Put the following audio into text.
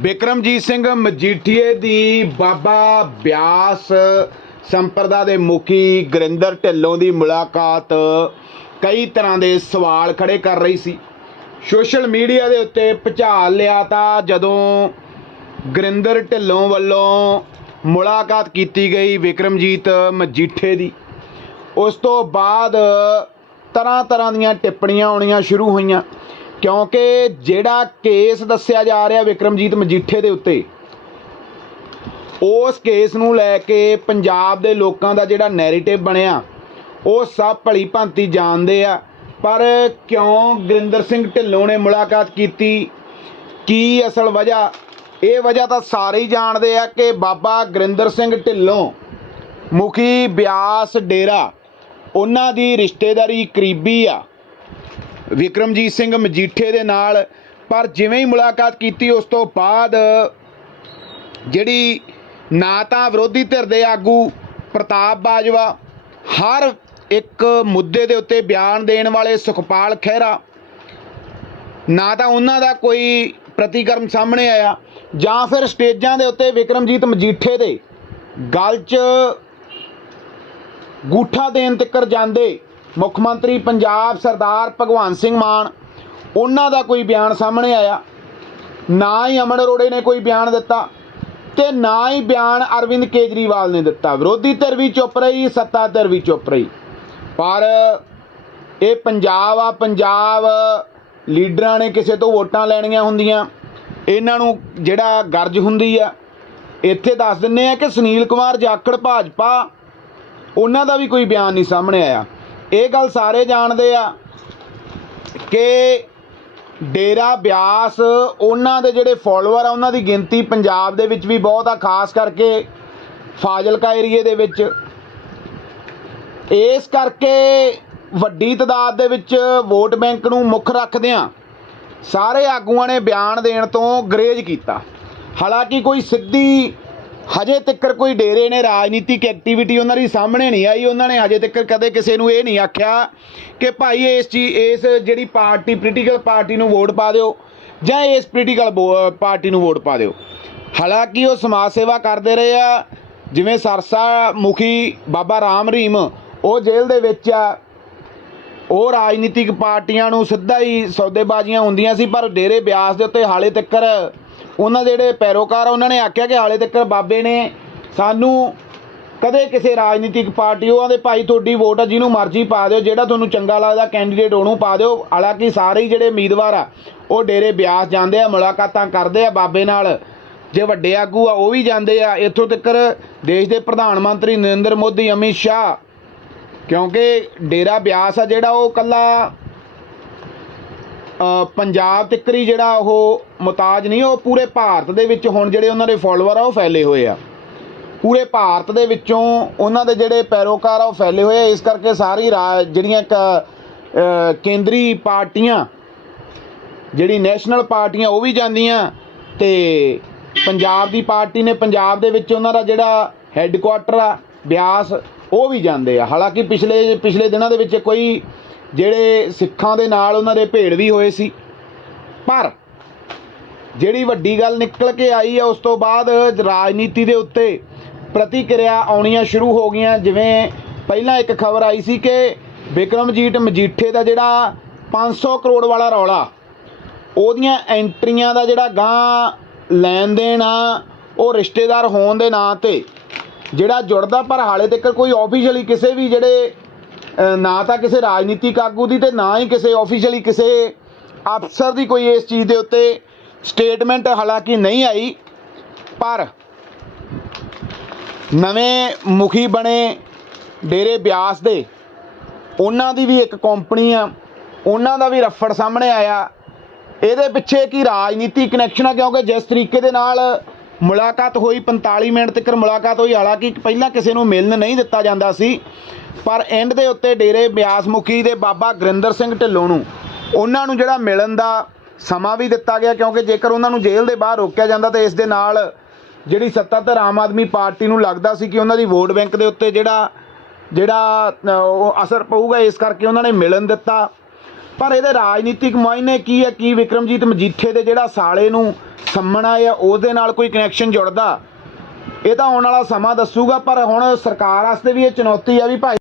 ਬਿਕਰਮਜੀਤ ਸਿੰਘ ਮਜੀਠੀਏ ਦੀ ਬਾਬਾ ਬਿਆਸ ਸੰਪਰਦਾ ਦੇ ਮੁਖੀ ਗੁਰਿੰਦਰ ਢਿੱਲੋਂ ਦੀ ਮੁਲਾਕਾਤ ਕਈ ਤਰ੍ਹਾਂ ਦੇ ਸਵਾਲ ਖੜੇ ਕਰ ਰਹੀ ਸੀ। ਸੋਸ਼ਲ ਮੀਡੀਆ ਦੇ ਉੱਤੇ ਭੁਚਾਲ ਲਿਆ ਤਾਂ ਜਦੋਂ ਗੁਰਿੰਦਰ ਢਿੱਲੋਂ ਵੱਲੋਂ ਮੁਲਾਕਾਤ ਕੀਤੀ ਗਈ ਵਿਕਰਮਜੀਤ ਮਜੀਠੇ ਦੀ, ਉਸ ਤੋਂ ਬਾਅਦ ਤਰ੍ਹਾਂ ਤਰ੍ਹਾਂ ਦੀਆਂ ਟਿੱਪਣੀਆਂ ਆਉਣੀਆਂ ਸ਼ੁਰੂ ਹੋਈਆਂ। ਕਿਉਂਕਿ ਜਿਹੜਾ ਕੇਸ ਦੱਸਿਆ ਜਾ ਰਿਹਾ ਵਿਕਰਮਜੀਤ ਮਜੀਠੇ ਦੇ ਉੱਤੇ, ਉਸ ਕੇਸ ਨੂੰ ਲੈ ਕੇ ਪੰਜਾਬ ਦੇ ਲੋਕਾਂ ਦਾ ਜਿਹੜਾ ਨੈਰੇਟਿਵ ਬਣਿਆ, ਉਹ ਸਭ ਭਲੀ ਭਾਂਤੀ ਜਾਣਦੇ ਆ। ਪਰ ਕਿਉਂ ਗੁਰਿੰਦਰ ਸਿੰਘ ਢਿੱਲੋਂ ਨੇ ਮੁਲਾਕਾਤ ਕੀਤੀ? ਕੀ ਅਸਲ ਵਜ੍ਹਾ? ਇਹ ਵਜ੍ਹਾ ਤਾਂ ਸਾਰੇ ਹੀ ਜਾਣਦੇ ਆ ਕਿ ਬਾਬਾ ਗੁਰਿੰਦਰ ਸਿੰਘ ਢਿੱਲੋਂ, ਮੁਖੀ ਬਿਆਸ ਡੇਰਾ, ਉਹਨਾਂ ਦੀ ਰਿਸ਼ਤੇਦਾਰੀ ਕਰੀਬੀ ਆ। ਵਿਕਰਮਜੀਤ ਸਿੰਘ ਮਜੀਠੇ ਦੇ ਨਾਲ, ਪਰ ਜਿਵੇਂ ਹੀ ਮੁਲਾਕਾਤ ਕੀਤੀ ਉਸ ਤੋਂ ਬਾਅਦ ਜਿਹੜੀ ਨਾ ਤਾਂ ਵਿਰੋਧੀ ਧਿਰ ਦੇ ਆਗੂ ਪ੍ਰਤਾਪ ਬਾਜਵਾ ਹਰ ਇੱਕ ਮੁੱਦੇ ਦੇ ਉੱਤੇ ਬਿਆਨ ਦੇਣ ਵਾਲੇ ਸੁਖਪਾਲ ਖਹਿਰਾ, ਨਾ ਤਾਂ ਉਹਨਾਂ ਦਾ ਕੋਈ ਪ੍ਰਤੀਕਰਮ ਸਾਹਮਣੇ ਆਇਆ, ਜਾਂ ਫਿਰ ਸਟੇਜਾਂ ਦੇ ਉੱਤੇ ਵਿਕਰਮਜੀਤ ਮਜੀਠੇ ਦੇ ਗੱਲ 'ਚ ਗੂਠਾ ਦੇਣ ਤੱਕਰ ਜਾਂਦੇ ਮੁੱਖ ਮੰਤਰੀ ਪੰਜਾਬ ਸਰਦਾਰ ਭਗਵੰਤ ਸਿੰਘ ਮਾਨ, ਉਹਨਾਂ ਦਾ ਕੋਈ ਬਿਆਨ ਸਾਹਮਣੇ ਆਇਆ। ਨਾ ਹੀ ਅਮਨ ਅਰੋੜੇ ਨੇ ਕੋਈ ਬਿਆਨ ਦਿੱਤਾ ਤੇ ਨਾ ਹੀ ਬਿਆਨ ਅਰਵਿੰਦ ਕੇਜਰੀਵਾਲ ਨੇ ਦਿੱਤਾ। ਵਿਰੋਧੀ ਧਿਰ ਵੀ ਚੁੱਪ ਰਹੀ, ਸੱਤਾ ਧਿਰ ਵੀ ਚੁੱਪ ਰਹੀ। ਪਰ ਇਹ ਪੰਜਾਬ ਆ, ਪੰਜਾਬ ਲੀਡਰਾਂ ਨੇ ਕਿਸੇ ਤੋਂ ਵੋਟਾਂ ਲੈਣੀਆਂ ਹੁੰਦੀਆਂ। ਇਹਨਾਂ ਨੂੰ ਜਿਹੜਾ ਗਰਜ ਹੁੰਦੀ ਆ, ਇੱਥੇ ਦੱਸ ਦਿੰਨੇ ਆ ਕਿ ਸੁਨੀਲ ਕੁਮਾਰ, ਜਾਖੜ, ਭਾਜਪਾ, ਉਹਨਾਂ ਦਾ ਵੀ ਕੋਈ ਬਿਆਨ ਨਹੀਂ ਸਾਹਮਣੇ ਆਇਆ। ਇਹ ਗੱਲ ਸਾਰੇ ਜਾਣਦੇ ਆ ਕਿ ਡੇਰਾ ਬਿਆਸ, ਉਹਨਾਂ ਦੇ ਜਿਹੜੇ ਫਾਲੋਅਰ ਆ, ਉਹਨਾਂ ਦੀ ਗਿਣਤੀ ਪੰਜਾਬ ਦੇ ਵਿੱਚ ਵੀ ਬਹੁਤ ਆ, ਖਾਸ ਕਰਕੇ ਫਾਜ਼ਿਲਕਾ ਏਰੀਏ ਦੇ ਵਿੱਚ। ਇਸ ਕਰਕੇ ਵੱਡੀ ਤਦਾਦ ਦੇ ਵਿੱਚ ਵੋਟ ਬੈਂਕ ਨੂੰ ਮੁੱਖ ਰੱਖਦਿਆਂ ਸਾਰੇ ਆਗੂਆਂ ਨੇ ਬਿਆਨ ਦੇਣ ਤੋਂ ਗਰੇਜ ਕੀਤਾ। ਹਾਲਾਂਕਿ ਕੋਈ ਸਿੱਧੀ ਹਜੇ ਤੱਕ ਕੋਈ ਡੇਰੇ ਨੇ, ਰਾਜਨੀਤਿਕ ਐਕਟੀਵਿਟੀ ਉਹਨਾਂ ਦੀ ਸਾਹਮਣੇ ਨਹੀਂ ਆਈ। ਉਹਨਾਂ ਨੇ ਹਜੇ ਤੱਕ ਕਦੇ ਕਿਸੇ ਨੂੰ ਇਹ ਨਹੀਂ ਆਖਿਆ ਕਿ ਭਾਈ ਇਸ ਚੀਜ਼ ਇਸ ਜਿਹੜੀ ਪਾਰਟੀ ਪੋਲੀਟੀਕਲ ਪਾਰਟੀ ਨੂੰ ਵੋਟ ਪਾ ਦਿਓ ਜਾਂ ਇਸ ਪੋਲੀਟੀਕਲ ਪਾਰਟੀ ਨੂੰ ਵੋਟ ਪਾ ਦਿਓ। ਹਾਲਾਂਕਿ ਉਹ ਸਮਾਜ ਸੇਵਾ ਕਰਦੇ ਰਹੇ ਆ, ਜਿਵੇਂ ਸਰਸਾ ਮੁਖੀ ਬਾਬਾ ਰਾਮ ਰਹੀਮ, ਉਹ ਜੇਲ੍ਹ ਦੇ ਵਿੱਚ ਆ। ਉਹ ਰਾਜਨੀਤਿਕ ਪਾਰਟੀਆਂ ਨੂੰ ਸਿੱਧਾ ਹੀ ਸੌਦੇਬਾਜ਼ੀਆਂ ਹੁੰਦੀਆਂ ਸੀ, ਪਰ ਡੇਰੇ ਬਿਆਸ ਦੇ ਉੱਤੇ ਹਾਲੇ ਤੱਕ ਉਹਨਾਂ ਦੇ ਜਿਹੜੇ ਪੈਰੋਕਾਰ ਆ, ਉਹਨਾਂ ਨੇ ਆਖਿਆ ਕਿ ਹਾਲੇ ਤੱਕ ਬਾਬੇ ਨੇ ਸਾਨੂੰ ਕਦੇ ਕਿਸੇ ਰਾਜਨੀਤਿਕ ਪਾਰਟੀ ਉਹਨਾਂ ਦੇ ਭਾਈ, ਤੁਹਾਡੀ ਵੋਟ ਆ, ਜਿਹਨੂੰ ਮਰਜ਼ੀ ਪਾ ਦਿਓ, ਜਿਹੜਾ ਤੁਹਾਨੂੰ ਚੰਗਾ ਲੱਗਦਾ ਕੈਂਡੀਡੇਟ ਉਹਨੂੰ ਪਾ ਦਿਓ। ਹਾਲਾਂਕਿ ਸਾਰੇ ਹੀ ਜਿਹੜੇ ਉਮੀਦਵਾਰ ਆ, ਉਹ ਡੇਰੇ ਬਿਆਸ ਜਾਂਦੇ ਆ, ਮੁਲਾਕਾਤਾਂ ਕਰਦੇ ਆ ਬਾਬੇ ਨਾਲ। ਜੇ ਵੱਡੇ ਆਗੂ ਆ, ਉਹ ਵੀ ਜਾਂਦੇ ਆ। ਇੱਥੋਂ ਤੱਕ ਦੇਸ਼ ਦੇ ਪ੍ਰਧਾਨ ਮੰਤਰੀ ਨਰਿੰਦਰ ਮੋਦੀ, ਅਮਿਤ ਸ਼ਾਹ, ਕਿਉਂਕਿ ਡੇਰਾ ਬਿਆਸ ਆ ਜਿਹੜਾ, ਉਹ ਕੱਲਾ ਪੰਜਾਬ ਤਿੱਕਰੀ ਜਿਹੜਾ ਉਹ ਮੁਤਾਜ ਨਹੀਂ, ਉਹ ਪੂਰੇ ਭਾਰਤ ਦੇ ਵਿੱਚ ਹੁਣ ਜਿਹੜੇ ਉਹਨਾਂ ਦੇ ਫਾਲੋਅਰ ਆ, ਉਹ ਫੈਲੇ ਹੋਏ ਆ। ਪੂਰੇ ਭਾਰਤ ਦੇ ਵਿੱਚੋਂ ਉਹਨਾਂ ਦੇ ਜਿਹੜੇ ਪੈਰੋਕਾਰ ਆ, ਉਹ ਫੈਲੇ ਹੋਏ ਆ। ਇਸ ਕਰਕੇ ਸਾਰੀ ਰਾ- ਜਿਹੜੀਆਂ ਇੱਕ ਕੇਂਦਰੀ ਪਾਰਟੀਆਂ, ਜਿਹੜੀ ਨੈਸ਼ਨਲ ਪਾਰਟੀਆਂ, ਉਹ ਵੀ ਜਾਂਦੀਆਂ ਤੇ ਪੰਜਾਬ ਦੀ ਪਾਰਟੀ ਨੇ ਪੰਜਾਬ ਦੇ ਵਿੱਚ ਉਹਨਾਂ ਦਾ ਜਿਹੜਾ ਹੈੱਡਕੁਆਟਰ ਆ, ਬਿਆਸ, ਉਹ ਵੀ ਜਾਂਦੇ ਆ। ਹਾਲਾਂਕਿ ਪਿਛਲੇ ਪਿਛਲੇ ਦਿਨਾਂ ਦੇ ਵਿੱਚ ਕੋਈ ਜਿਹੜੇ ਸਿੱਖਾਂ ਦੇ ਨਾਲ ਉਹਨਾਂ ਦੇ ਭੇੜ ਵੀ ਹੋਏ ਸੀ। ਪਰ ਜਿਹੜੀ ਵੱਡੀ ਗੱਲ ਨਿਕਲ ਕੇ ਆਈ ਹੈ ਉਸ ਤੋਂ ਬਾਅਦ ਰਾਜਨੀਤੀ ਦੇ ਉੱਤੇ ਪ੍ਰਤੀਕਿਰਿਆ ਆਉਣੀਆਂ ਸ਼ੁਰੂ ਹੋ ਗਈਆਂ। ਜਿਵੇਂ ਪਹਿਲਾਂ ਇੱਕ ਖਬਰ ਆਈ ਸੀ ਕਿ ਵਿਕਰਮਜੀਤ ਮਜੀਠੇ ਦਾ ਜਿਹੜਾ 500 ਕਰੋੜ ਵਾਲਾ ਰੌਲਾ, ਉਹਦੀਆਂ ਐਂਟਰੀਆਂ ਦਾ ਜਿਹੜਾ ਗਾਂ ਲੈਣ ਦੇਣ ਆ, ਉਹ ਰਿਸ਼ਤੇਦਾਰ ਹੋਣ ਦੇ ਨਾਂ ਤੇ, ਜਿਹੜਾ ਜੁੜਦਾ ਪਰ ਹਾਲੇ ਤੱਕ ਕੋਈ ਆਫੀਸ਼ੀਅਲੀ ਕਿਸੇ ਵੀ ਜਿਹੜੇ ਨਾ ਤਾਂ ਕਿਸੇ ਰਾਜਨੀਤਿਕ ਆਗੂ ਦੀ ਤੇ ਨਾ ਹੀ ਕਿਸੇ ਆਫੀਸ਼ੀਅਲੀ ਕਿਸੇ ਅਫਸਰ ਦੀ ਕੋਈ ਇਸ ਚੀਜ਼ ਦੇ ਉੱਤੇ ਸਟੇਟਮੈਂਟ ਹਾਲਾਂਕਿ ਨਹੀਂ ਆਈ, ਪਰ ਨਵੇਂ ਮੁਖੀ ਬਣੇ ਡੇਰੇ ਬਿਆਸ ਦੇ, ਉਹਨਾਂ ਦੀ ਵੀ ਇੱਕ ਕੰਪਨੀ ਆ, ਉਹਨਾਂ ਦਾ ਵੀ ਰਫੜ ਸਾਹਮਣੇ ਆਇਆ। ਇਹਦੇ ਪਿੱਛੇ ਕੀ ਰਾਜਨੀਤੀ ਕਨੈਕਸ਼ਨ ਆ? ਕਿਉਂਕਿ ਜਿਸ ਤਰੀਕੇ ਦੇ ਨਾਲ ਮੁਲਾਕਾਤ ਹੋਈ 45 ਮਿੰਟ ਤੱਕ ਮੁਲਾਕਾਤ ਹੋਈ, ਹਾਲਾਂਕਿ ਪਹਿਲਾਂ ਕਿਸੇ ਨੂੰ ਮਿਲਣ ਨਹੀਂ ਦਿੱਤਾ ਜਾਂਦਾ ਸੀ, ਪਰ ਐਂਡ ਦੇ ਉੱਤੇ ਡੇਰੇ ਬਿਆਸ ਮੁਖੀ ਦੇ ਬਾਬਾ ਗੁਰਿੰਦਰ ਸਿੰਘ ਢਿੱਲੋਂ ਨੂੰ ਉਹਨਾਂ ਨੂੰ ਜਿਹੜਾ ਮਿਲਣ ਦਾ ਸਮਾਂ ਵੀ ਦਿੱਤਾ ਗਿਆ, ਕਿਉਂਕਿ ਜੇਕਰ ਉਹਨਾਂ ਨੂੰ ਜੇਲ੍ਹ ਦੇ ਬਾਹਰ ਰੋਕਿਆ ਜਾਂਦਾ ਤਾਂ ਇਸ ਦੇ ਨਾਲ ਜਿਹੜੀ ਸੱਤਾਧਰ ਆਮ ਆਦਮੀ ਪਾਰਟੀ ਨੂੰ ਲੱਗਦਾ ਸੀ ਕਿ ਉਹਨਾਂ ਦੀ ਵੋਟ ਬੈਂਕ ਦੇ ਉੱਤੇ ਜਿਹੜਾ ਜਿਹੜਾ ਉਹ ਅਸਰ ਪਊਗਾ, ਇਸ ਕਰਕੇ ਉਹਨਾਂ ਨੇ ਮਿਲਣ ਦਿੱਤਾ। ਪਰ ਇਹਦੇ ਰਾਜਨੀਤਿਕ ਮਾਇਨੇ ਕੀ ਹੈ? ਕੀ ਵਿਕਰਮਜੀਤ ਮਜੀਠੇ ਦੇ ਜਿਹੜਾ ਸਾਲੇ ਨੂੰ ਸੰਮਣਾ ਆ ਉਹਦੇ ਨਾਲ ਕੋਈ ਕਨੈਕਸ਼ਨ ਜੁੜਦਾ? ਇਹ ਤਾਂ ਆਉਣ ਵਾਲਾ ਸਮਾਂ ਦੱਸੂਗਾ, ਪਰ ਹੁਣ ਸਰਕਾਰ ਵਾਸਤੇ ਵੀ ਇਹ ਚੁਣੌਤੀ ਆ ਵੀ ਭਾਈ